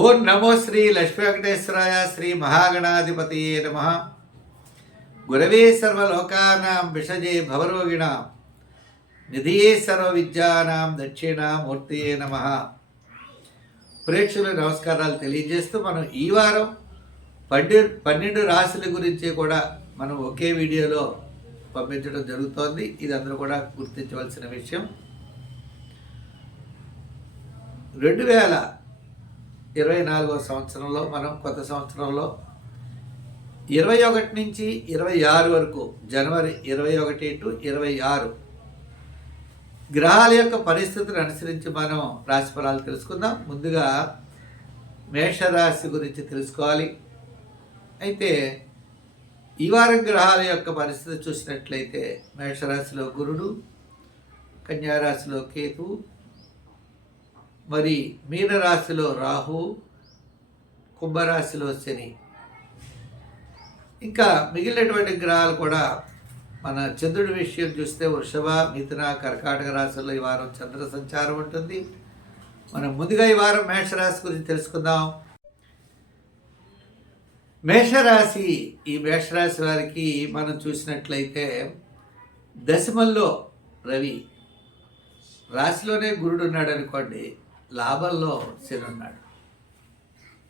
ఓం నమో శ్రీ లక్ష్మీ వెంకటేశ్వరాయ శ్రీ మహాగణాధిపతియే నమ. గురవే సర్వలోకానాం విషజే భవరోగిణాం. నిధియే సర్వ విద్యానాం దక్షిణామూర్తియే నమ. ప్రేక్షకుల నమస్కారాలు తెలియజేస్తూ మనం ఈ వారం పన్నెండు పన్నెండు రాశుల గురించి కూడా మనం ఒకే వీడియోలో పంపించడం జరుగుతోంది. ఇది అందరూ కూడా గుర్తించవలసిన విషయం. రెండు వేల ఇరవై నాలుగో సంవత్సరంలో మనం కొత్త సంవత్సరంలో ఇరవై ఒకటి నుంచి ఇరవై ఆరు వరకు జనవరి ఇరవై ఒకటి టు ఇరవై ఆరు గ్రహాల యొక్క పరిస్థితులను అనుసరించి మనం రాశిఫలాలు తెలుసుకుందాం. ముందుగా మేషరాశి గురించి తెలుసుకోవాలి. అయితే ఈ వారం గ్రహాల యొక్క పరిస్థితి చూసినట్లయితే మేషరాశిలో గురుడు కన్యారాశిలో కేతువు మరి మీనరాశిలో రాహు కుంభరాశిలో శని. ఇంకా మిగిలినటువంటి గ్రహాలు కూడా మన చంద్రుడి విషయం చూస్తే వృషభ మిథున కర్కాటక రాశుల్లో ఈ వారం చంద్ర సంచారం ఉంటుంది. మనం ముందుగా ఈ వారం మేషరాశి గురించి తెలుసుకుందాం. మేషరాశి ఈ మేషరాశి వారికి మనం చూసినట్లయితే దశమంలో రవి. రాశిలోనే గురుడు ఉన్నాడు అనుకోండి లాభంలో శని ఉన్నాడు.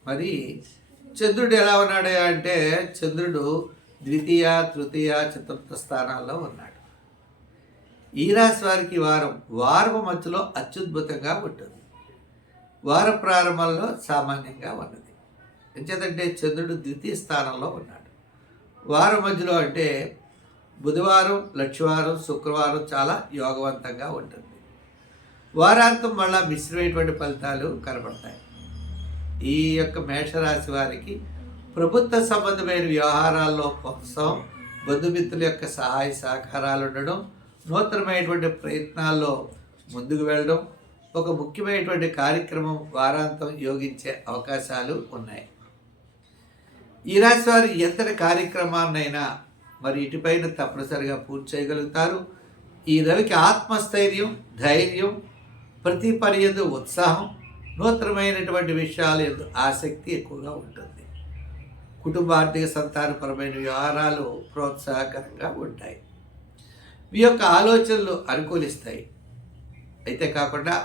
మరి చంద్రుడు ఎలా ఉన్నాడు అంటే చంద్రుడు ద్వితీయ తృతీయ చతుర్థ స్థానాల్లో ఉన్నాడు. ఈ రాశి వారికి వారం వారం మధ్యలో అత్యద్భుతంగా ఉంటుంది. వార ప్రారంభంలో సామాన్యంగా ఉన్నది. ఎంచేతంటే చంద్రుడు ద్వితీయ స్థానంలో ఉన్నాడు. వారం మధ్యలో అంటే బుధవారం లక్షవారం శుక్రవారం చాలా యోగవంతంగా ఉంటుంది. వారాంతం మళ్ళా మిశ్రమైనటువంటి ఫలితాలు కనబడతాయి. ఈ యొక్క మేషరాశి వారికి ప్రభుత్వ సంబంధమైన వ్యవహారాల్లో కోసం బంధుమిత్రుల యొక్క సహాయ సహకారాలు ఉండడం నూతనమైనటువంటి ప్రయత్నాల్లో ముందుకు వెళ్ళడం ఒక ముఖ్యమైనటువంటి కార్యక్రమం వారాంతం యోగించే అవకాశాలు ఉన్నాయి. ఈ రాశి వారు ఎంతటి కార్యక్రమాన్నైనా మరి ఇటుపైన తప్పనిసరిగా పూర్తి చేయగలుగుతారు. ఈ రవికి ఆత్మస్థైర్యం ధైర్యం ప్రతి పని ఎందు ఉత్సాహం నూతనమైనటువంటి విషయాల ఎందు ఆసక్తి ఎక్కువగా ఉంటుంది. కుటుంబ ఆర్థిక సంతానపరమైన వ్యవహారాలు ప్రోత్సాహకరంగా ఉంటాయి. మీ యొక్క ఆలోచనలు అనుకూలిస్తాయి. అయితే కాకుండా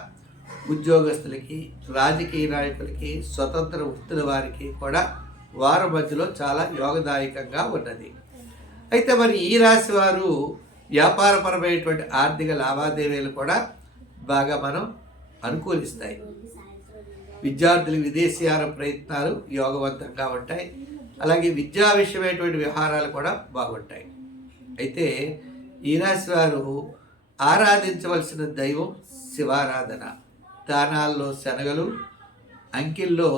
ఉద్యోగస్తులకి రాజకీయ నాయకులకి స్వతంత్ర వృత్తుల వారికి కూడా వారం మధ్యలో చాలా యోగదాయకంగా ఉన్నది. అయితే మరి ఈ రాశి వారు వ్యాపారపరమైనటువంటి ఆర్థిక లావాదేవీలు కూడా బాగా మనం అనుకూలిస్తాయి. విద్యార్థులు విదేశీయార ప్రయత్నాలు యోగవంతంగా ఉంటాయి. అలాగే విద్యా విషయమైనటువంటి వ్యవహారాలు కూడా బాగుంటాయి. అయితే ఈ రాశి వారు ఆరాధించవలసిన దైవం శివారాధన. దానాల్లో శనగలు అంకిల్లో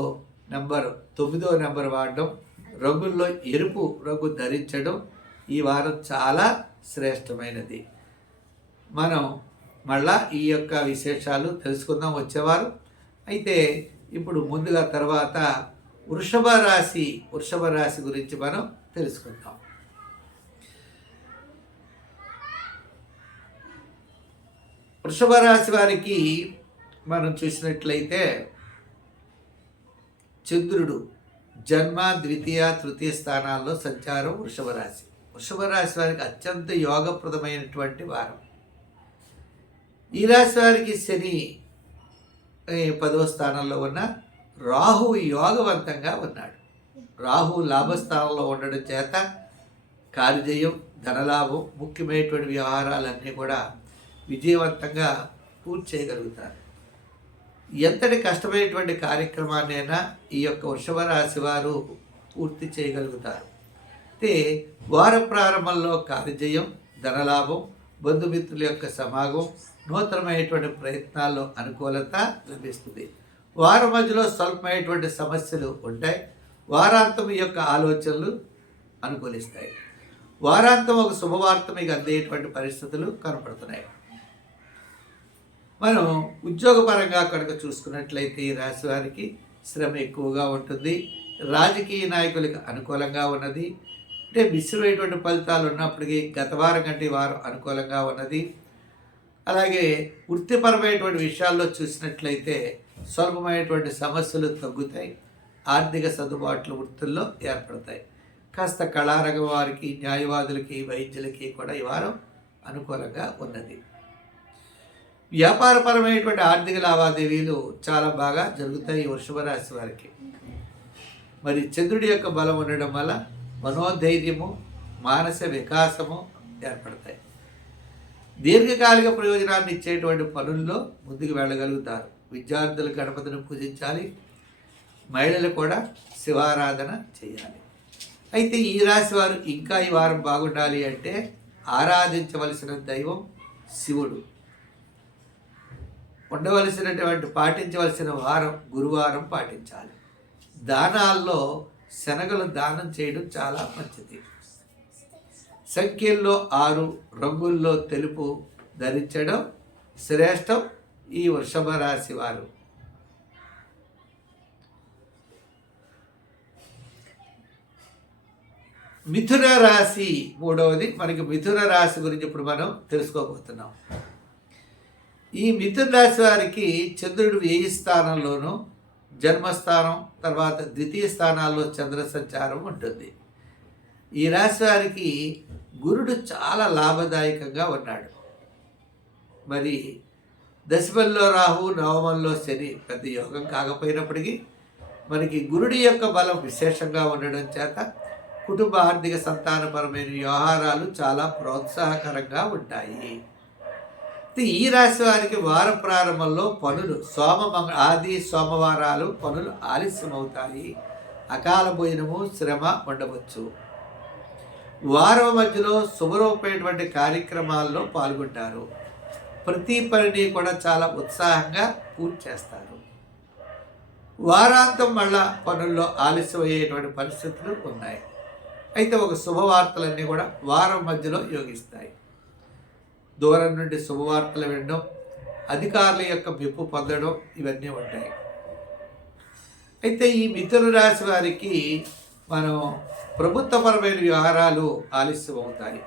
నెంబర్ తొమ్మిదో నెంబర్ వాడడం రంగుల్లో ఎరుపు రంగు ధరించడం ఈ వారం చాలా శ్రేష్టమైనది. మనం మళ్ళా ఈ యొక్క విశేషాలు తెలుసుకుందాం వచ్చేవారు. అయితే ఇప్పుడు ముందుగా తర్వాత వృషభ రాశి వృషభ రాశి గురించి మనం తెలుసుకుందాం. వృషభ రాశి వారికి మనం చూసినట్లయితే చంద్రుడు జన్మ ద్వితీయ తృతీయ స్థానాల్లో సంచారం వృషభ రాశి. వృషభ రాశి వారికి అత్యంత యోగప్రదమైనటువంటి వారం. ఈ రాశి వారికి శని పదవ స్థానంలో ఉన్న రాహు యోగవంతంగా ఉన్నాడు. రాహు లాభస్థానంలో ఉండడం చేత కార్యజయం ధనలాభం ముఖ్యమైనటువంటి వ్యవహారాలన్నీ కూడా విజయవంతంగా పూర్తి చేయగలుగుతారు. ఎంతటి కష్టమైనటువంటి కార్యక్రమాన్నైనా ఈ యొక్క వృషభ రాశి వారు పూర్తి చేయగలుగుతారు. అయితే వార ప్రారంభంలో కార్యజయం ధనలాభం బంధుమిత్రుల యొక్క సమాగం నూతనమైనటువంటి ప్రయత్నాల్లో అనుకూలత లభిస్తుంది. వార మధ్యలో స్వల్పమైనటువంటి సమస్యలు ఉంటాయి. వారాంతం ఈ యొక్క ఆలోచనలు అనుకూలిస్తాయి. వారాంతం ఒక శుభవార్త మీకు అందేటువంటి పరిస్థితులు కనపడుతున్నాయి. మనం ఉద్యోగపరంగా కనుక చూసుకున్నట్లయితే ఈ రాశి వారికి శ్రమ ఎక్కువగా ఉంటుంది. రాజకీయ నాయకులకు అనుకూలంగా ఉన్నది. అంటే మిశ్రమైనటువంటి ఫలితాలు ఉన్నప్పటికీ గత వారం కంటే వారం అనుకూలంగా ఉన్నది. అలాగే వృత్తిపరమైనటువంటి విషయాల్లో చూసినట్లయితే సులభమైనటువంటి సమస్యలు తగ్గుతాయి. ఆర్థిక సర్దుబాట్లు వృత్తుల్లో ఏర్పడతాయి. కాస్త కళారంగం వారికి న్యాయవాదులకి వైద్యులకి కూడా ఈ వారం అనుకూలంగా ఉన్నది. వ్యాపారపరమైనటువంటి ఆర్థిక లావాదేవీలు చాలా బాగా జరుగుతాయి ఈ వృషభ రాశి వారికి. మరి చంద్రుడి యొక్క బలం ఉండడం వల్ల మనోధైర్యము మానస వికాసము ఏర్పడతాయి. దీర్ఘకాలిక ప్రయోజనాన్ని ఇచ్చేటువంటి పనుల్లో ముందుకు వెళ్ళగలుగుతారు. విద్యార్థులు గణపతిని పూజించాలి. మహిళలు కూడా శివారాధన చేయాలి. అయితే ఈ రాశి వారు ఇంకా ఈ వారం బాగుండాలి అంటే ఆరాధించవలసిన దైవం శివుడు. ఉండవలసినటువంటి పాటించవలసిన వారం గురువారం పాటించాలి. దానాల్లో శనగలు దానం చేయడం చాలా మంచిది. సంఖ్యల్లో ఆరు రంగుల్లో తెలుపు ధరించడం శ్రేష్టం ఈ వృషభ రాశి వారు. మిథున రాశి మూడవది. మనకి మిథున రాశి గురించి ఇప్పుడు మనం తెలుసుకోబోతున్నాం. ఈ మిథున రాశి వారికి చంద్రుడు వ్యయి స్థానంలోనూ జన్మస్థానం తర్వాత ద్వితీయ స్థానాల్లో చంద్ర సంచారం ఉంటుంది. ఈ రాశి వారికి గురుడు చాలా లాభదాయకంగా ఉన్నాడు. మరి దశమంలో రాహు నవమంలో శని పెద్ద యోగం కాకపోయినప్పటికీ మనకి గురుడి యొక్క బలం విశేషంగా ఉండడం చేత కుటుంబ ఆర్థిక సంతానపరమైన వ్యవహారాలు చాలా ప్రోత్సాహకరంగా ఉంటాయి. ఈ రాశి వారికి వార ప్రారంభంలో పనులు సోమ ఆది సోమవారాలు పనులు ఆలస్యమవుతాయి. అకాల భోజనము శ్రమ ఉండవచ్చు వారం మధ్యలో శుభరూపమైనటువంటి కార్యక్రమాల్లో పాల్గొంటారు. ప్రతి పనిని కూడా చాలా ఉత్సాహంగా పూర్తి చేస్తారు. వారాంతం మళ్ళా పనుల్లో ఆలస్యం అయ్యేటువంటి పరిస్థితులు ఉన్నాయి. అయితే ఒక శుభవార్తలన్నీ కూడా వారం మధ్యలో యోగిస్తాయి. దూరం నుండి శుభవార్తలు వినడం అధికారుల యొక్క మెప్పు పొందడం ఇవన్నీ ఉంటాయి. అయితే ఈ మిథున రాశి వారికి మనం ప్రభుత్వపరమైన వ్యవహారాలు ఆలస్యం అవుతాయి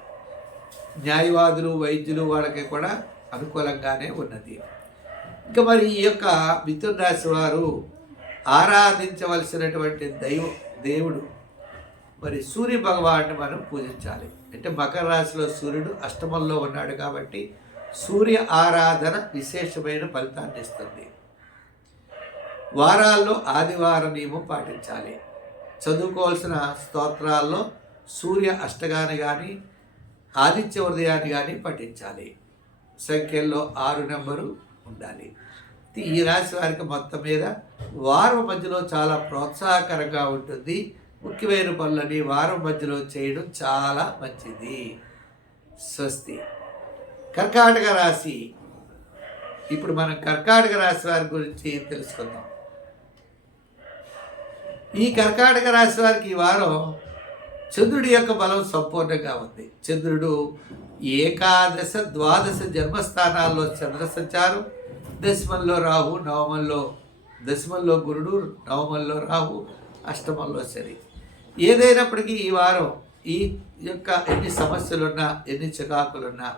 న్యాయవాదులు వైద్యులు వాళ్ళకి కూడా అనుకూలంగానే ఉన్నది. ఇంకా మరి ఈ యొక్క మిథున రాశి వారు ఆరాధించవలసినటువంటి దైవ దేవుడు మరి సూర్య భగవాన్ని మనం పూజించాలి. అంటే మకర రాశిలో సూర్యుడు అష్టమంలో ఉన్నాడు కాబట్టి సూర్య ఆరాధన విశేషమైన ఫలితాన్ని ఇస్తుంది. వారాల్లో ఆదివార నియమం పాటించాలి. చదువుకోవాల్సిన స్తోత్రాల్లో సూర్య అష్టగాని కానీ ఆదిత్య హృదయాన్ని కానీ పఠించాలి. సంఖ్యల్లో ఆరు నెంబరు ఉండాలి. ఈ రాశి వారికి మొత్తం మీద వారం మధ్యలో చాలా ప్రోత్సాహకరంగా ఉంటుంది. ముఖ్యమైన పనులని వారం మధ్యలో చేయడం చాలా మంచిది. స్వస్తి. కర్కాటక రాశి. ఇప్పుడు మనం కర్కాటక రాశి వారి గురించి తెలుసుకుందాం. ఈ కర్కాటక రాశి వారికి ఈ వారం చంద్రుడి యొక్క బలం సంపూర్ణంగా ఉంది. చంద్రుడు ఏకాదశ ద్వాదశ జన్మస్థానాల్లో చంద్ర సంచారం. దశమంలో రాహు నవమంలో దశమంలో గురుడు నవమంలో రాహు అష్టమంలో శని. ఏదైనప్పటికీ ఈ వారం ఈ యొక్క ఎన్ని సమస్యలున్నా ఎన్ని చికాకులున్నా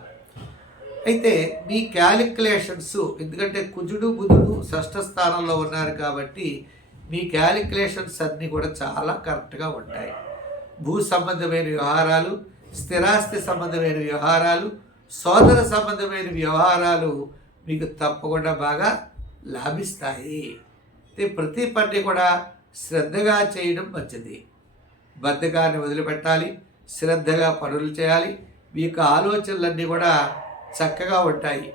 అయితే మీ క్యాలిక్యులేషన్స్ ఎందుకంటే కుజుడు బుధుడు షష్ఠ స్థానంలో ఉన్నారు కాబట్టి మీ క్యాలిక్యులేషన్స్ అన్నీ కూడా చాలా కరెక్ట్గా ఉంటాయి. భూ సంబంధమైన వ్యవహారాలు స్థిరాస్తి సంబంధమైన వ్యవహారాలు సోదర సంబంధమైన వ్యవహారాలు మీకు తప్పకుండా బాగా లాభిస్తాయి. ప్రతి పని కూడా శ్రద్ధగా చేయడం మంచిది. బద్ధకాన్ని వదిలిపెట్టాలి శ్రద్ధగా పనులు చేయాలి మీ యొక్క ఆలోచనలన్నీ కూడా చక్కగా ఉంటాయి.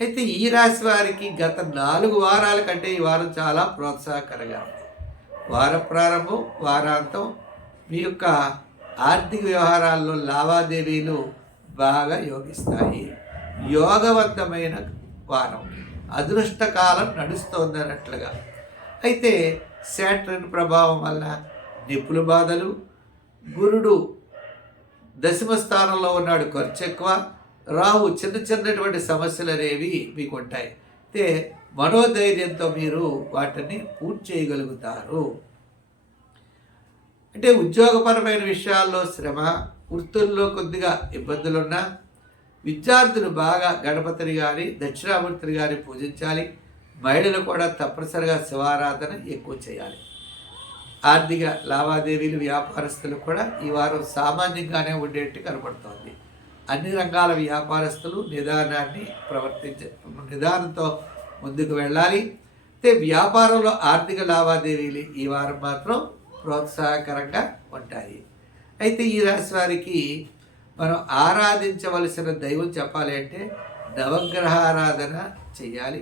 అయితే ఈ రాశి వారికి గత నాలుగు వారాల కంటే ఈ వారం చాలా ప్రోత్సాహకరంగా ఉంది. వార ప్రారంభం వారాంతం మీ యొక్క ఆర్థిక వ్యవహారాల్లో లావాదేవీలు బాగా యోగిస్తాయి. యోగవంతమైన వారం. అదృష్టకాలం నడుస్తోందన్నట్లుగా. అయితే శాట్రిన్ ప్రభావం వల్ల నిప్పుల బాధలు గురుడు దశమ స్థానంలో ఉన్నాడు ఖర్చు ఎక్కువ. రావు చిన్న చిన్నటువంటి సమస్యలు అనేవి మీకు ఉంటాయి అయితే మనోధైర్యంతో మీరు వాటిని పూర్తి చేయగలుగుతారు. అంటే ఉద్యోగపరమైన విషయాల్లో శ్రమ వృత్తుల్లో కొద్దిగా ఇబ్బందులున్నా విద్యార్థులు బాగా గణపతిని కానీ దక్షిణామూర్తిని కానీ పూజించాలి. మహిళలు కూడా తప్పనిసరిగా శివారాధన ఎక్కువ చేయాలి. ఆర్థిక లావాదేవీలు వ్యాపారస్తులు కూడా ఈ వారం సామాన్యంగానే ఉండేట్టు కనబడుతోంది. అన్ని రంగాల వ్యాపారస్తులు నిదానాన్ని ప్రవర్తించ నిదానంతో ముందుకు వెళ్ళాలి. అయితే వ్యాపారంలో ఆర్థిక లావాదేవీలు ఈ వారం మాత్రం ప్రోత్సాహకరంగా ఉంటాయి. అయితే ఈ రాశి వారికి మనం ఆరాధించవలసిన దైవం చెప్పాలి అంటే నవగ్రహ ఆరాధన చేయాలి.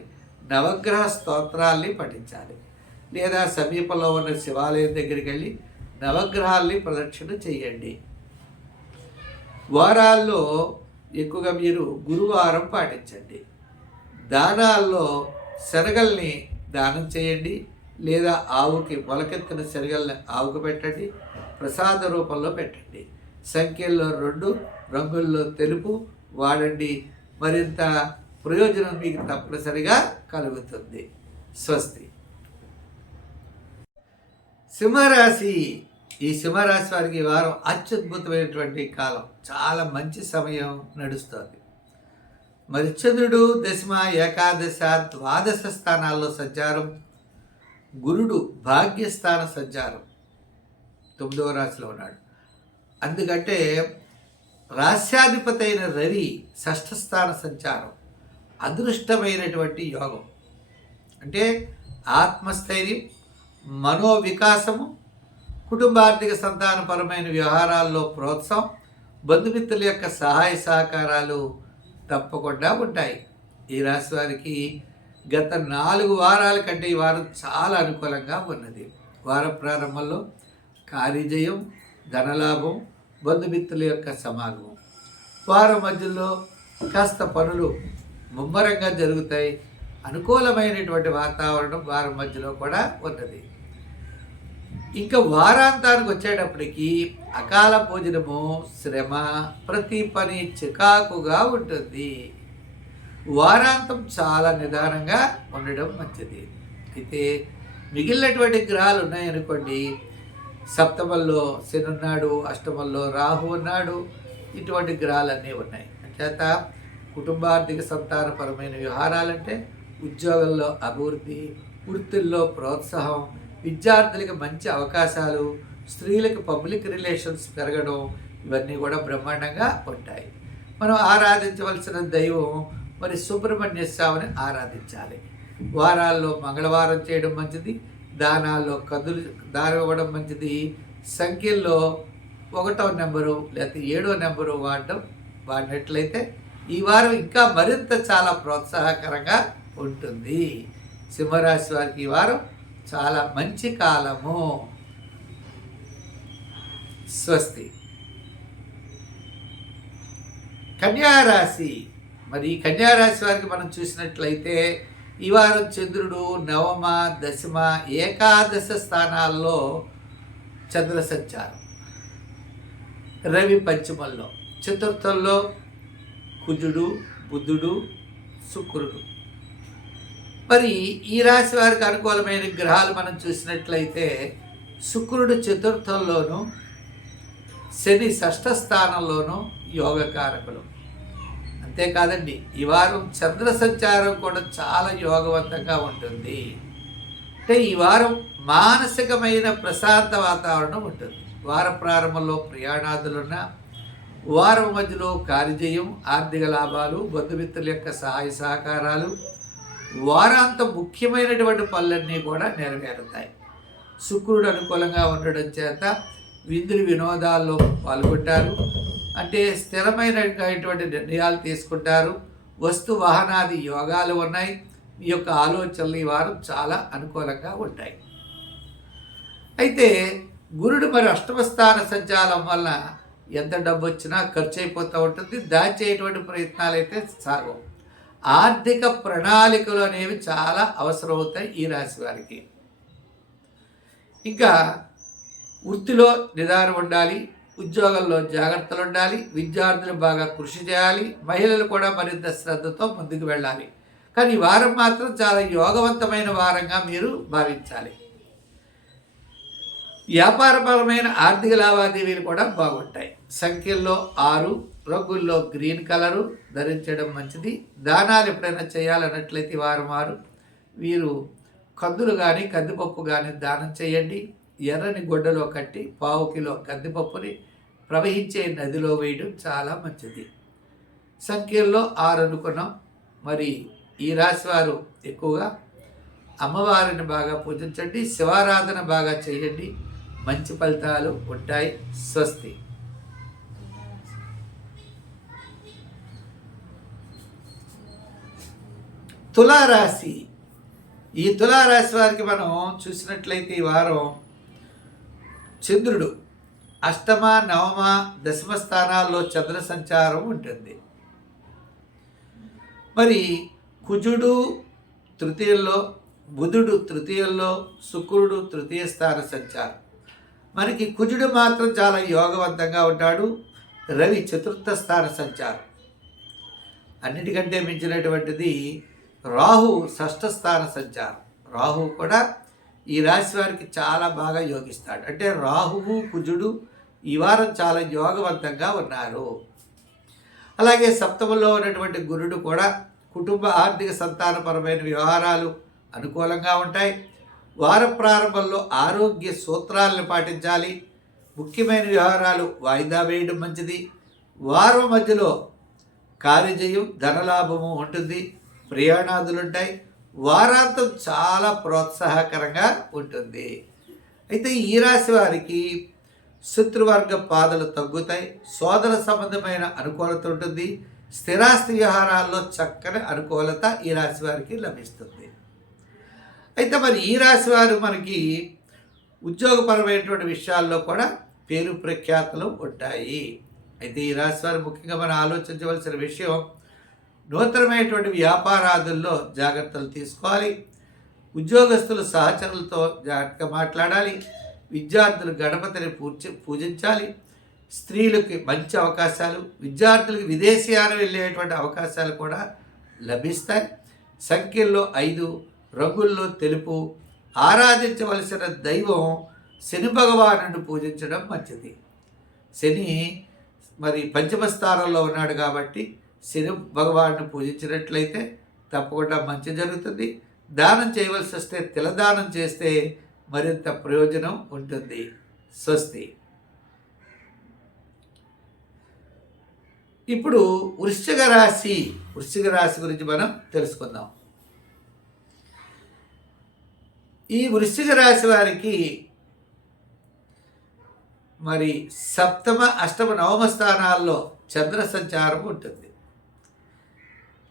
నవగ్రహ స్తోత్రాల్ని పఠించాలి. లేదా సమీపంలో ఉన్న శివాలయం దగ్గరికి వెళ్ళి నవగ్రహాల్ని ప్రదక్షిణ చేయండి. వారాల్లో ఎక్కువగా మీరు గురువారం పాటించండి. దానాల్లో శనగల్ని దానం చేయండి. లేదా ఆవుకి మొలకెత్తిన శనగల్ని ఆవుకు పెట్టండి. ప్రసాద రూపంలో పెట్టండి. సంఖ్యల్లో రెండు రంగుల్లో తెలుపు వాడండి. మరింత ప్రయోజనం మీకు తప్పనిసరిగా కలుగుతుంది. స్వస్తి. సింహరాశి ఈ సింహరాశి వారికి ఈ వారం అత్యద్భుతమైనటువంటి కాలం. చాలా మంచి సమయం నడుస్తుంది. మరి చంద్రుడు దశమ ఏకాదశ ద్వాదశ స్థానాల్లో సంచారం గురుడు భాగ్యస్థాన సంచారం తొమ్మిదవ రాశిలో ఉన్నాడు. అందుకంటే రాశ్యాధిపతి అయిన రవి షష్ఠస్థాన సంచారం అదృష్టమైనటువంటి యోగం. అంటే ఆత్మస్థైర్యం మనోవికాసము కుటుంబ ఆర్థిక సంతానపరమైన వ్యవహారాల్లో ప్రోత్సాహం బంధుమిత్రుల యొక్క సహాయ సహకారాలు తప్పకుండా ఉంటాయి. ఈ రాశి వారికి గత నాలుగు వారాల కంటే ఈ వారం చాలా అనుకూలంగా ఉన్నది. వార ప్రారంభంలో కార్యజయం ధనలాభం బంధుమిత్రుల యొక్క సమాగమం. వారం మధ్యలో కాస్త పనులు ముమ్మరంగా జరుగుతాయి. అనుకూలమైనటువంటి వాతావరణం వారం మధ్యలో కూడా ఉన్నది. ఇంకా వారాంతానికి వచ్చేటప్పటికి అకాల భోజనము శ్రమ ప్రతి పని చికాకుగా ఉంటుంది. వారాంతం చాలా నిదానంగా ఉండడం మంచిది. అయితే మిగిలినటువంటి గ్రహాలు ఉన్నాయనుకోండి సప్తమంలో శని ఉన్నాడు అష్టమంలో రాహు ఉన్నాడు ఇటువంటి గ్రహాలన్నీ ఉన్నాయి. చేత కుటుంబార్థిక సంతానపరమైన వ్యవహారాలంటే ఉద్యోగంలో అభివృద్ధి వృత్తుల్లో ప్రోత్సాహం విద్యార్థులకు మంచి అవకాశాలు స్త్రీలకు పబ్లిక్ రిలేషన్స్ పెరగడం ఇవన్నీ కూడా బ్రహ్మాండంగా ఉంటాయి. మనం ఆరాధించవలసిన దైవం మరి సుబ్రహ్మణ్య స్వామిని ఆరాధించాలి. వారాల్లో మంగళవారం చేయడం మంచిది దానాల్లో కదులు దారి ఇవ్వడం మంచిది సంఖ్యల్లో ఒకటో నెంబరు లేకపోతే ఏడో నెంబరు వాడడం వాడినట్లయితే ఈ వారం ఇంకా మరింత చాలా ప్రోత్సాహకరంగా ఉంటుంది. సింహరాశి వారికి ఈ వారం చాలా మంచి కాలము. స్వస్తి. కన్యారాశి. మరి కన్యారాశి వారికి మనం చూసినట్లయితే ఈ వారం చంద్రుడు నవమ దశమ ఏకాదశ స్థానాల్లో చంద్ర సంచారం రవి పంచమంలో. చతుర్థంలో కుజుడు బుధుడు శుక్రుడు. మరి ఈ రాశి వారికి అనుకూలమైన గ్రహాలు మనం చూసినట్లయితే శుక్రుడు చతుర్థంలోను శని షష్ఠ స్థానంలోను యోగకారకులు. అంతేకాదండి ఈ వారం చంద్ర సంచారం కూడా చాలా యోగవంతంగా ఉంటుంది. అంటే ఈ వారం మానసికమైన ప్రశాంత వాతావరణం ఉంటుంది. వార ప్రారంభంలో ప్రయాణాదులున్న వారం మధ్యలో కార్యజయం ఆర్థిక లాభాలు బంధుమిత్రుల యొక్క సహాయ సహకారాలు వారాంత ముఖ్యమైనటువంటి పనులన్నీ కూడా నెరవేరుతాయి. శుక్రుడు అనుకూలంగా ఉండడం చేత విందులు వినోదాల్లో పాల్గొంటారు. అంటే స్థిరమైనటువంటి నిర్ణయాలు తీసుకుంటారు. వస్తు వాహనాది యోగాలు ఉన్నాయి. ఈ యొక్క ఆలోచనలు ఈ వారం చాలా అనుకూలంగా ఉంటాయి. అయితే గురుడు మరి అష్టమ స్థాన సంచారం వల్ల ఎంత డబ్బు వచ్చినా ఖర్చు అయిపోతూ ఉంటుంది. దాచేటువంటి ప్రయత్నాలు అయితే సాగవు ఆర్థిక ప్రణాళికలు అనేవి చాలా అవసరమవుతాయి ఈ రాశి వారికి. ఇంకా వృత్తిలో నిదానం ఉండాలి ఉద్యోగంలో జాగ్రత్తలు ఉండాలి విద్యార్థులు బాగా కృషి చేయాలి మహిళలు కూడా మరింత శ్రద్ధతో ముందుకు వెళ్ళాలి. కానీ ఈ వారం మాత్రం చాలా యోగవంతమైన వారంగా మీరు భావించాలి. వ్యాపారపరమైన ఆర్థిక లావాదేవీలు కూడా బాగుంటాయి. సంఖ్యల్లో ఆరు రంగుల్లో గ్రీన్ కలరు ధరించడం మంచిది. దానాలు ఎప్పుడైనా చేయాలన్నట్లయితే వారు వారు వీరు కందులు కానీ కందిపప్పు కానీ దానం చేయండి. ఎర్రని గుడ్డలో కట్టి పావు కిలో కందిపప్పుని ప్రవహించే నదిలో వేయడం చాలా మంచిది. సంఖ్యల్లో ఆరు అనుకున్నాం. మరి ఈ రాశి వారు ఎక్కువగా అమ్మవారిని బాగా పూజించండి. శివారాధన బాగా చేయండి. మంచి ఫలితాలు ఉంటాయి. స్వస్తి. తులారాశి. ఈ తులారాశి వారికి మనం చూసినట్లయితే ఈ వారం చంద్రుడు అష్టమ నవమ దశమ స్థానాల్లో చంద్ర సంచారం ఉంటుంది. మరి కుజుడు తృతీయంలో బుధుడు తృతీయంలో శుక్రుడు తృతీయ స్థాన సంచారం. మనకి కుజుడు మాత్రం చాలా యోగవంతంగా ఉంటాడు. రవి చతుర్థ స్థాన సంచారం. అన్నిటికంటే మించినటువంటిది రాహు షష్ఠ స్థాన సంచారం. రాహు కూడా ఈ రాశి వారికి చాలా బాగా యోగిస్తాడు. అంటే రాహువు కుజుడు ఈ వారం చాలా యోగవంతంగా ఉన్నారు. అలాగే సప్తమంలో ఉన్నటువంటి గురుడు కూడా కుటుంబ ఆర్థిక సంతానపరమైన వ్యవహారాలు అనుకూలంగా ఉంటాయి. వార ప్రారంభంలో ఆరోగ్య సూత్రాలను పాటించాలి. ముఖ్యమైన వ్యవహారాలు వాయిదా వేయడం మంచిది. వారం మధ్యలో కార్యజయం ధనలాభము ఉంటుంది. ప్రయాణాదులు ఉంటాయి వారాంతం చాలా ప్రోత్సాహకరంగా ఉంటుంది. అయితే ఈ రాశి వారికి శత్రువర్గ బాధలు తగ్గుతాయి. సోదర సంబంధమైన అనుకూలత ఉంటుంది. స్థిరాస్తి వ్యవహారాల్లో చక్కని అనుకూలత ఈ రాశి వారికి లభిస్తుంది. అయితే మరి ఈ రాశి వారు మనకి ఉద్యోగపరమైనటువంటి విషయాల్లో కూడా పేరు ప్రఖ్యాతులు ఉంటాయి. అయితే ఈ రాశి వారు ముఖ్యంగా మనం ఆలోచించవలసిన విషయం నూతనమైనటువంటి వ్యాపారాదుల్లో జాగ్రత్తలు తీసుకోవాలి. ఉద్యోగస్తులు సహచరులతో జాగ్రత్తగా మాట్లాడాలి. విద్యార్థులు గణపతిని పూజ పూజించాలి. స్త్రీలకి మంచి అవకాశాలు విద్యార్థులకు విదేశీయాలు వెళ్ళేటువంటి అవకాశాలు కూడా లభిస్తాయి. సంఖ్యల్లో ఐదు రంగుల్లో తెలుపు. ఆరాధించవలసిన దైవం శని భగవానుడు పూజించడం మంచిది. శని మరి పంచమ స్థానంలో ఉన్నాడు కాబట్టి శని భగవాను పూజించినట్లయితే తప్పకుండా మంచి జరుగుతుంది. దానం చేయవలసి వస్తే తిలదానం చేస్తే మరింత ప్రయోజనం ఉంటుంది. స్వస్తి. ఇప్పుడు వృశ్చిక రాశి వృశ్చిక రాశి గురించి మనం తెలుసుకుందాం. ఈ వృశ్చిక రాశి వారికి మరి సప్తమ అష్టమ నవమ స్థానాల్లో చంద్ర సంచారం ఉంటుంది.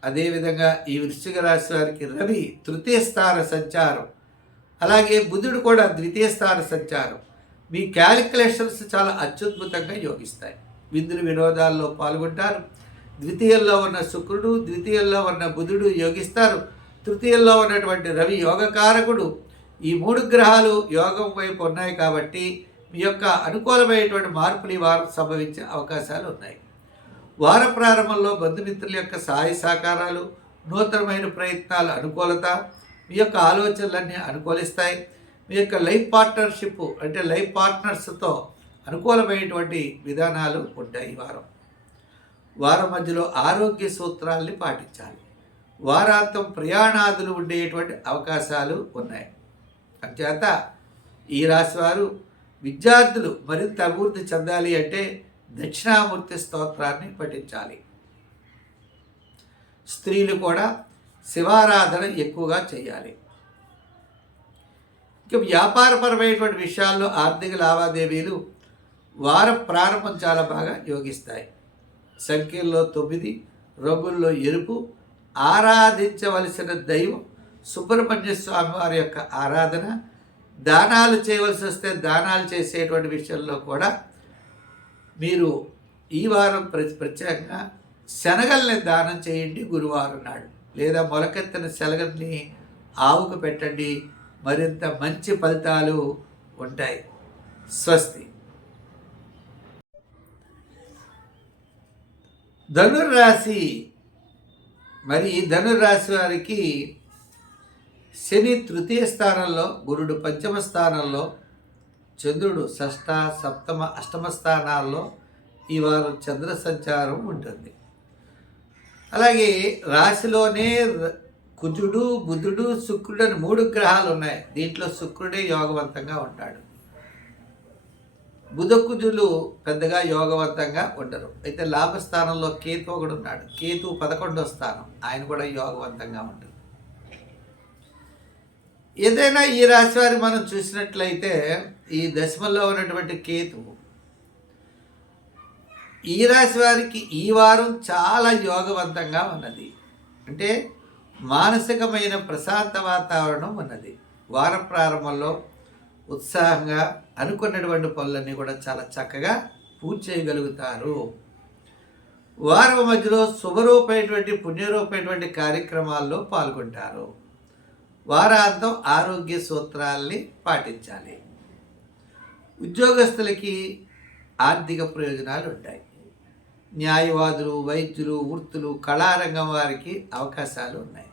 అదేవిధంగా ఈ వృశ్చిక రాశి వారికి రవి తృతీయ స్థాన సంచారం అలాగే బుధుడు కూడా ద్వితీయ స్థాన సంచారం. మీ క్యాలిక్యులేషన్స్ చాలా అత్యద్భుతంగా యోగిస్తాయి. విందులు వినోదాల్లో పాల్గొంటారు. ద్వితీయంలో ఉన్న శుక్రుడు ద్వితీయంలో ఉన్న బుధుడు యోగిస్తారు. తృతీయంలో ఉన్నటువంటి రవి యోగకారకుడు ఈ మూడు గ్రహాలు యోగం వైపు ఉన్నాయి కాబట్టి మీ యొక్క అనుకూలమైనటువంటి మార్పులు ఈ వారం సంభవించే అవకాశాలు ఉన్నాయి. వార ప్రారంభంలో బంధుమిత్రుల యొక్క సహాయ సహకారాలు నూతనమైన ప్రయత్నాల అనుకూలత మీ యొక్క ఆలోచనలన్నీ అనుకూలిస్తాయి. మీ యొక్క లైఫ్ పార్ట్నర్షిప్ అంటే లైఫ్ పార్ట్నర్స్తో అనుకూలమైనటువంటి విధానాలు ఉంటాయి ఈ వారం. వారం మధ్యలో ఆరోగ్య సూత్రాల్ని పాటించాలి. వారాంతం ప్రయాణాదులు ఉండేటువంటి అవకాశాలు ఉన్నాయి. అంచేత ఈ రాశి వారు విద్యార్థులు మరింత అభివృద్ధి చెందాలి అంటే దక్షిణామూర్తి స్తోత్రాన్ని పఠించాలి. స్త్రీలు కూడా శివారాధన ఎక్కువగా చేయాలి. ఇక వ్యాపారపరమైనటువంటి విషయాల్లో ఆర్థిక లావాదేవీలు వార ప్రారంభం చాలా బాగా యోగిస్తాయి. సంఖ్యల్లో తొమ్మిది రంగుల్లో ఎరుపు ఆరాధించవలసిన దైవం సుబ్రహ్మణ్య స్వామి వారి యొక్క ఆరాధన దానాలు చేయవలసి వస్తే దానాలు చేసేటువంటి విషయంలో కూడా మీరు ఈ వారం ప్ర ప్రత్యేకంగా శనగల్ని దానం చేయండి గురువారం నాడు. లేదా మొలకెత్తిన శనగల్ని ఆవుకు పెట్టండి మరింత మంచి ఫలితాలు ఉంటాయి. స్వస్తి. ధనుర్రాశి మరి ఈ ధనుర్రాశి వారికి శని తృతీయ స్థానంలో గురుడు పంచమ స్థానంలో చంద్రుడు షష్ఠ సప్తమ అష్టమ స్థానాల్లో ఈ వారం చంద్ర సంచారం ఉంటుంది. అలాగే రాశిలోనే కుజుడు బుధుడు శుక్రుడు అని మూడు గ్రహాలు ఉన్నాయి. దీంట్లో శుక్రుడే యోగవంతంగా ఉంటాడు. బుధ కుజులు పెద్దగా యోగవంతంగా ఉండరు. అయితే లాభస్థానంలో కేతు ఒకడు ఉన్నాడు. కేతు పదకొండో స్థానం. ఆయన కూడా యోగవంతంగా ఉంటుంది. ఏదైనా ఈ రాశి వారి మనం చూసినట్లయితే ఈ దశమంలో ఉన్నటువంటి కేతు ఈ రాశి వారికి ఈ వారం చాలా యోగవంతంగా ఉన్నది. అంటే మానసికమైన ప్రశాంత వాతావరణం ఉన్నది. వార ప్రారంభంలో ఉత్సాహంగా అనుకున్నటువంటి పనులన్నీ కూడా చాలా చక్కగా పూర్తి చేయగలుగుతారు. వారం మధ్యలో శుభరూపమైనటువంటి పుణ్యరూపమైనటువంటి కార్యక్రమాల్లో పాల్గొంటారు. వారాంతం ఆరోగ్య సూత్రాల్ని పాటించాలి. ఉద్యోగస్తులకి ఆర్థిక ప్రయోజనాలు ఉంటాయి. న్యాయవాదులు వైద్యులు వృత్తులు కళారంగం వారికి అవకాశాలు ఉన్నాయి.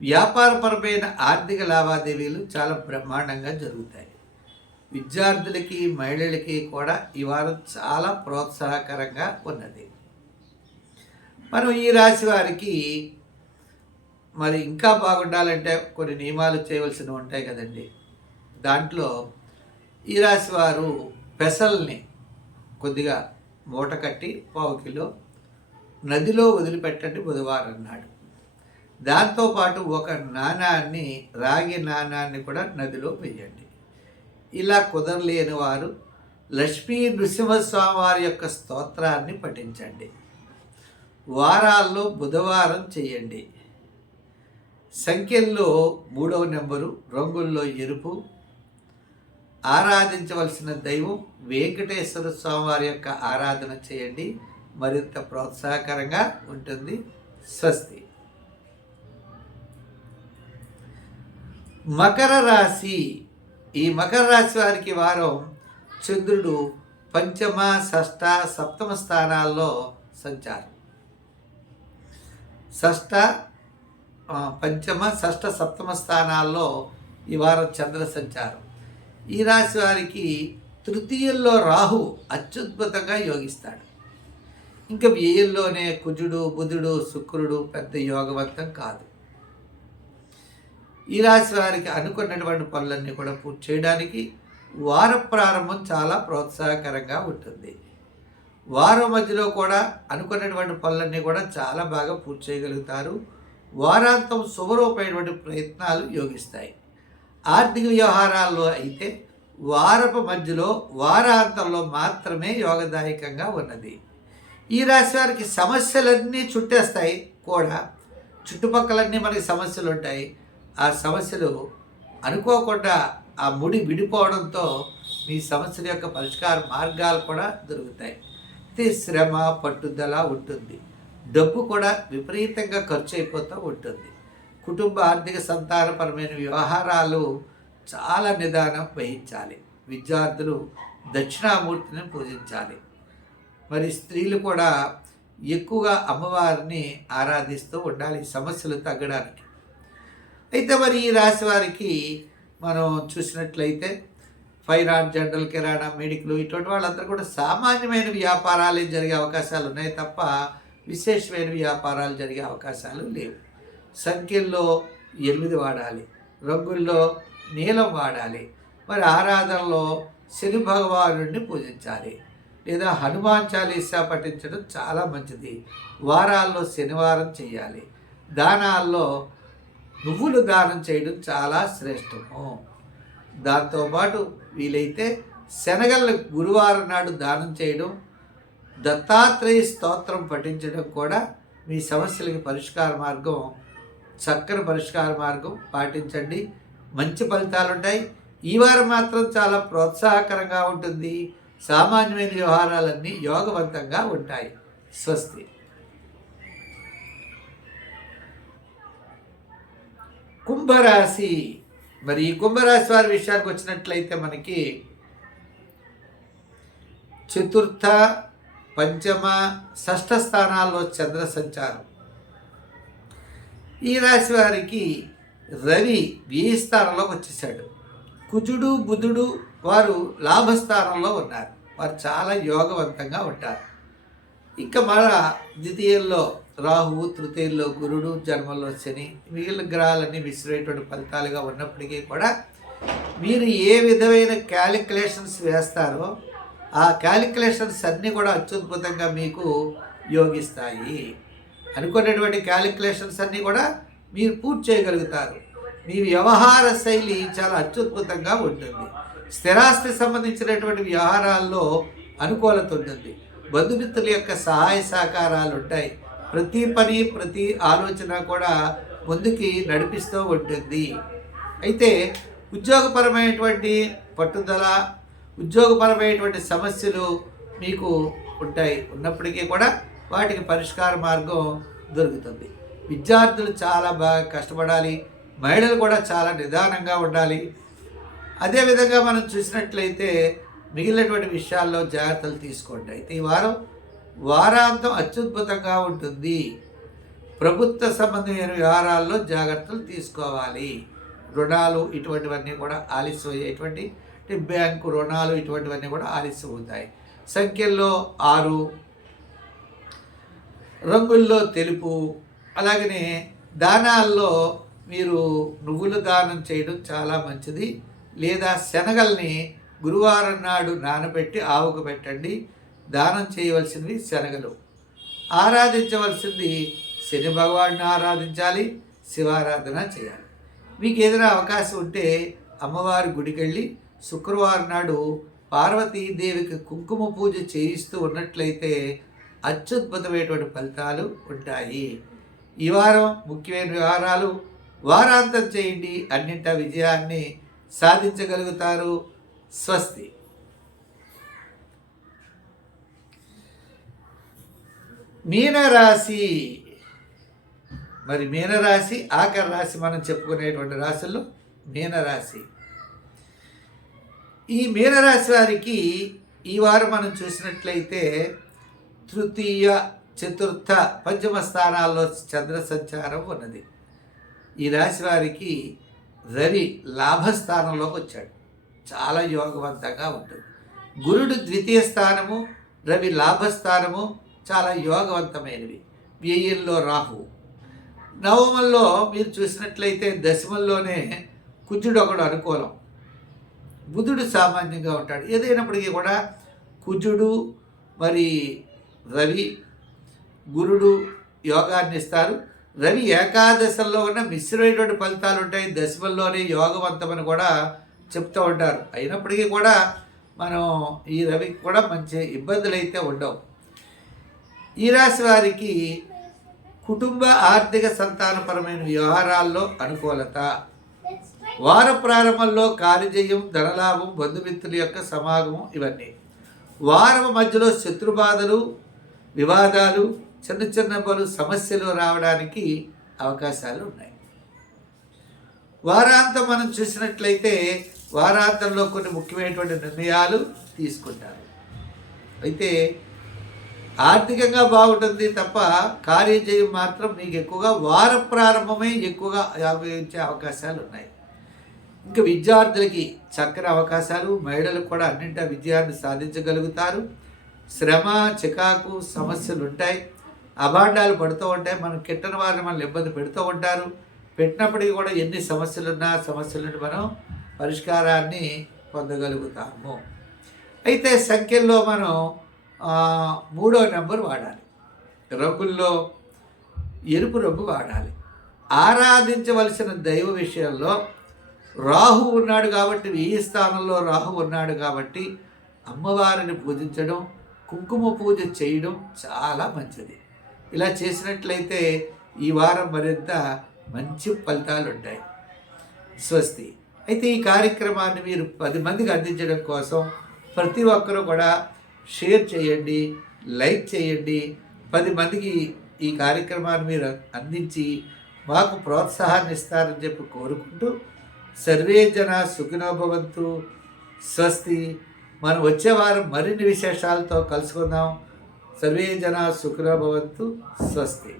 వ్యాపారపరమైన ఆర్థిక లావాదేవీలు చాలా బ్రహ్మాండంగా జరుగుతాయి. విద్యార్థులకి మహిళలకి కూడా ఈ వారం చాలా ప్రోత్సాహకరంగా ఉన్నది. మనం ఈ రాశి వారికి మరి ఇంకా బాగుండాలంటే కొన్ని నియమాలు చేయవలసినవి ఉంటాయి కదండి. దాంట్లో ఈ రాశి వారు పెసల్ని కొద్దిగా మూట కట్టి పావు కిలో నదిలో వదిలిపెట్టండి బుధవారం అన్నాడు దాంతోపాటు ఒక నాణాన్ని రాగి నాణాన్ని కూడా నదిలో వేయండి. ఇలా కుదరలేని వారు లక్ష్మీ నృసింహస్వామి వారి యొక్క స్తోత్రాన్ని పఠించండి. వారాల్లో బుధవారం చేయండి. సంఖ్యల్లో మూడవ నెంబరు రంగుల్లో ఎరుపు. ఆరాధించవలసిన దైవం వెంకటేశ్వర స్వామివారి యొక్క ఆరాధన చేయండి. మరింత ప్రోత్సాహకరంగా ఉంటుంది. స్వస్తి. మకర రాశి. ఈ మకర రాశి వారికి వారం చంద్రుడు పంచమ షష్ట సప్తమ స్థానాల్లో సంచారం. షష్ట పంచమ షష్ట సప్తమ స్థానాల్లో ఈ వారం చంద్ర సంచారం. ఈ రాశి వారికి తృతీయంలో రాహు అత్యుద్భుతంగా యోగిస్తాడు. ఇంకా వ్యయంలోనే కుజుడు బుధుడు శుక్రుడు పెద్ద యోగవంతం కాదు. ఈ రాశి వారికి అనుకున్నటువంటి పనులన్నీ కూడా పూర్తి చేయడానికి వార ప్రారంభం చాలా ప్రోత్సాహకరంగా ఉంటుంది. వారం మధ్యలో కూడా అనుకున్నటువంటి పనులన్నీ కూడా చాలా బాగా పూర్తి చేయగలుగుతారు. వారాంతం శుభరూపమైనటువంటి ప్రయత్నాలు యోగిస్తాయి. ఆర్థిక వ్యవహారాల్లో అయితే వారపు మధ్యలో వారాంతంలో మాత్రమే యోగదాయకంగా ఉన్నది. ఈ రాశి వారికి సమస్యలన్నీ చుట్టేస్తాయి కూడా. చుట్టుపక్కలన్నీ మనకి సమస్యలు ఉంటాయి. ఆ సమస్యలు అనుకోకుండా ఆ ముడి విడిపోవడంతో మీ సమస్యల యొక్క పరిష్కార మార్గాలు కూడా దొరుకుతాయి. అయితే శ్రమ పట్టుదల ఉంటుంది. డబ్బు కూడా విపరీతంగా ఖర్చు అయిపోతూ ఉంటుంది. కుటుంబ ఆర్థిక సంతానపరమైన వ్యవహారాలు చాలా నిదానం వహించాలి. విద్యార్థులు దక్షిణామూర్తిని పూజించాలి. మరి స్త్రీలు కూడా ఎక్కువగా అమ్మవారిని ఆరాధిస్తూ ఉండాలి సమస్యలు తగ్గడానికి. అయితే మరి ఈ రాశి వారికి మనం చూసినట్లయితే ఫైర్ ఆర్ట్ జనరల్ కిరాణా మెడికల్ ఇటువంటి వాళ్ళందరూ కూడా సామాన్యమైన వ్యాపారాలే జరిగే అవకాశాలు ఉన్నాయి తప్ప విశేషమైన వ్యాపారాలు జరిగే అవకాశాలు లేవు. సంఖ్యల్లో ఎనిమిది వాడాలి. రంగుల్లో నీలం వాడాలి. మరి ఆరాధనలో శని భగవానుడిని పూజించాలి. లేదా హనుమాన్ చాలీసా పఠించడం చాలా మంచిది. వారాల్లో శనివారం చేయాలి. దానాల్లో నువ్వులు దానం చేయడం చాలా శ్రేష్టము. దాంతోపాటు వీలైతే శనగలను గురువారం నాడు దానం చేయడం దత్తాత్రేయ స్తోత్రం పఠించడం కూడా మీ సమస్యలకి పరిష్కార మార్గం చక్కని పరిష్కార మార్గం పాటించండి. మంచి ఫలితాలు ఉంటాయి. ఈ వారం మాత్రం చాలా ప్రోత్సాహకరంగా ఉంటుంది. సామాన్యమైన వ్యవహారాలన్నీ యోగవంతంగా ఉంటాయి. స్వస్తి. కుంభరాశి. మరి ఈ కుంభరాశి వారి విషయానికి వచ్చినట్లయితే మనకి చతుర్థ పంచమ షష్ఠ స్థానాల్లో చంద్ర సంచారం. ఈ రాశి వారికి రవి వ్యయ స్థానంలోకి వచ్చేసాడు? కుజుడు బుధుడు వారు లాభస్థానంలో ఉన్నారు. వారు చాలా యోగవంతంగా ఉంటారు. ఇంకా మన ద్వితీయంలో రాహువు తృతీయంలో గురుడు జన్మలో శని మిగిలిన గ్రహాలన్నీ విసిరేటువంటి ఫలితాలుగా ఉన్నప్పటికీ కూడా మీరు ఏ విధమైన క్యాలిక్యులేషన్స్ వేస్తారో ఆ క్యాలిక్యులేషన్స్ అన్నీ కూడా అత్యద్భుతంగా మీకు యోగిస్తాయి. అనుకున్నటువంటి క్యాలిక్యులేషన్స్ అన్నీ కూడా మీరు పూర్తి చేయగలుగుతారు. మీ వ్యవహార శైలి చాలా అత్యద్భుతంగా ఉంటుంది. స్థిరాస్తి సంబంధించినటువంటి వ్యవహారాల్లో అనుకూలత ఉంటుంది. బంధుమిత్రుల యొక్క సహాయ సహకారాలు ఉంటాయి. ప్రతి పని ప్రతి ఆలోచన కూడా ముందుకి నడిపిస్తూ ఉంటుంది. అయితే ఉద్యోగపరమైనటువంటి పట్టుదల ఉద్యోగపరమైనటువంటి సమస్యలు మీకు ఉంటాయి. ఉన్నప్పటికీ కూడా వాటికి పరిష్కార మార్గం దొరుకుతుంది. విద్యార్థులు చాలా బాగా కష్టపడాలి. మహిళలు కూడా చాలా నిదానంగా ఉండాలి. అదేవిధంగా మనం చూసినట్లయితే మిగిలినటువంటి విషయాల్లో జాగ్రత్తలు తీసుకోండి. అయితే ఈ వారం వారాంతం అత్యద్భుతంగా ఉంటుంది. ప్రభుత్వ సంబంధమైన వ్యవహారాల్లో జాగ్రత్తలు తీసుకోవాలి. రుణాలు ఇటువంటివన్నీ కూడా ఆలస్యం అయ్యేటువంటి బ్యాంకు రుణాలు ఇటువంటివన్నీ కూడా ఆలస్యమవుతాయి సంఖ్యల్లో ఆరు రంగుల్లో తెలుపు అలాగనే దానాల్లో మీరు నువ్వుల దానం చేయడం చాలా మంచిది. లేదా శనగల్ని గురువారం నాడు నానబెట్టి ఆవుకు పెట్టండి. దానం చేయవలసింది శనగలు. ఆరాధించవలసింది శని భగవాన్ని ఆరాధించాలి శివారాధన చేయాలి. మీకు ఏదైనా అవకాశం ఉంటే అమ్మవారి గుడికి వెళ్ళి శుక్రవారం నాడు పార్వతీదేవికి కుంకుమ పూజ చేయిస్తూ ఉన్నట్లయితే అత్యద్భుతమైనటువంటి ఫలితాలు ఉంటాయి. ఈ వారం ముఖ్యమైన వివరాలు వారాంతం చేయండి. అన్నింట విజయాన్ని సాధించగలుగుతారు. స్వస్తి. మీనరాశి. మరి మీనరాశి ఆఖరి రాశి మనం చెప్పుకునేటువంటి రాశుల్లో మీనరాశి. ఈ మీనరాశి వారికి ఈ వారం మనం చూసినట్లయితే తృతీయ చతుర్థ పంచమ స్థానాల్లో చంద్ర సంచారం ఉన్నది. ఈ రాశి వారికి రవి లాభస్థానంలోకి వచ్చాడు. చాలా యోగవంతంగా ఉంటుంది. గురుడు ద్వితీయ స్థానము రవి లాభస్థానము చాలా యోగవంతమైనవి. వ్యయంలో రాహు. నవమంలో మీరు చూసినట్లయితే దశమంలోనే కుజుడు ఒకడు అనుకూలం. బుధుడు సామాన్యంగా ఉంటాడు. ఏదైనప్పటికీ కూడా కుజుడు మరి రవి గురుడు యోగాన్ని ఇస్తారు. రవి ఏకాదశంలో ఉన్న మిశ్రమైనటువంటి ఫలితాలు ఉంటాయి. దశమల్లోనే యోగవంతమని కూడా చెప్తూ ఉంటారు. అయినప్పటికీ కూడా మనం ఈ రవికి కూడా మంచి ఇబ్బందులు అయితే ఉండవు. ఈ రాశి వారికి కుటుంబ ఆర్థిక సంతానపరమైన వ్యవహారాల్లో అనుకూలత వార ప్రారంభంలో కార్యజయం ధనలాభం బంధుమిత్రుల యొక్క సమాగమం ఇవన్నీ. వారం మధ్యలో శత్రుబాధలు వివాదాలు చిన్న చిన్న పలు సమస్యలు రావడానికి అవకాశాలు ఉన్నాయి. వారాంతం మనం చూసినట్లయితే వారాంతంలో కొన్ని ముఖ్యమైనటువంటి నిర్ణయాలు తీసుకుంటారు. అయితే ఆర్థికంగా బాగుంటుంది తప్ప కార్యజయం మాత్రం మీకు ఎక్కువగా వార ప్రారంభమే ఎక్కువగా ఆలోచించే అవకాశాలు ఉన్నాయి. ఇంకా విద్యార్థులకి చక్కని అవకాశాలు మహిళలకు కూడా అన్నింటా విజయాన్ని సాధించగలుగుతారు. శ్రమ చికాకు సమస్యలు ఉంటాయి అభాండాలు పడుతూ ఉంటాయి. మనం కిట్టని వారిని మనల్ని ఇబ్బంది పెడుతూ ఉంటారు. పెట్టినప్పటికీ కూడా ఎన్ని సమస్యలున్నా సమస్యలను మనం పరిష్కారాన్ని పొందగలుగుతాము. అయితే సంఖ్యల్లో మనం మూడో నెంబర్ వాడాలి. రంగుల్లో ఎరుపు రంగు వాడాలి. ఆరాధించవలసిన దైవ విషయంలో రాహు ఉన్నాడు కాబట్టి ఈ స్థానంలో రాహు ఉన్నాడు కాబట్టి అమ్మవారిని పూజించడం కుంకుమ పూజ చేయడం చాలా మంచిది. ఇలా చేసినట్లయితే ఈ వారం మరింత మంచి ఫలితాలు ఉంటాయి. స్వస్తి. అయితే ఈ కార్యక్రమాన్ని మీరు పది మందికి అందించడం కోసం ప్రతి ఒక్కరూ కూడా షేర్ చేయండి లైక్ చేయండి. పది మందికి ఈ కార్యక్రమాన్ని మీరు అందించి మాకు ప్రోత్సాహాన్ని ఇస్తారని చెప్పి కోరుకుంటూ సర్వే జన సుఖినోభవంతు స్వస్తి. మనం వచ్చే వారం మరిన్ని విశేషాలతో కలుసుకుందాం. సర్వే జన సుఖినోభవంతు స్వస్తి.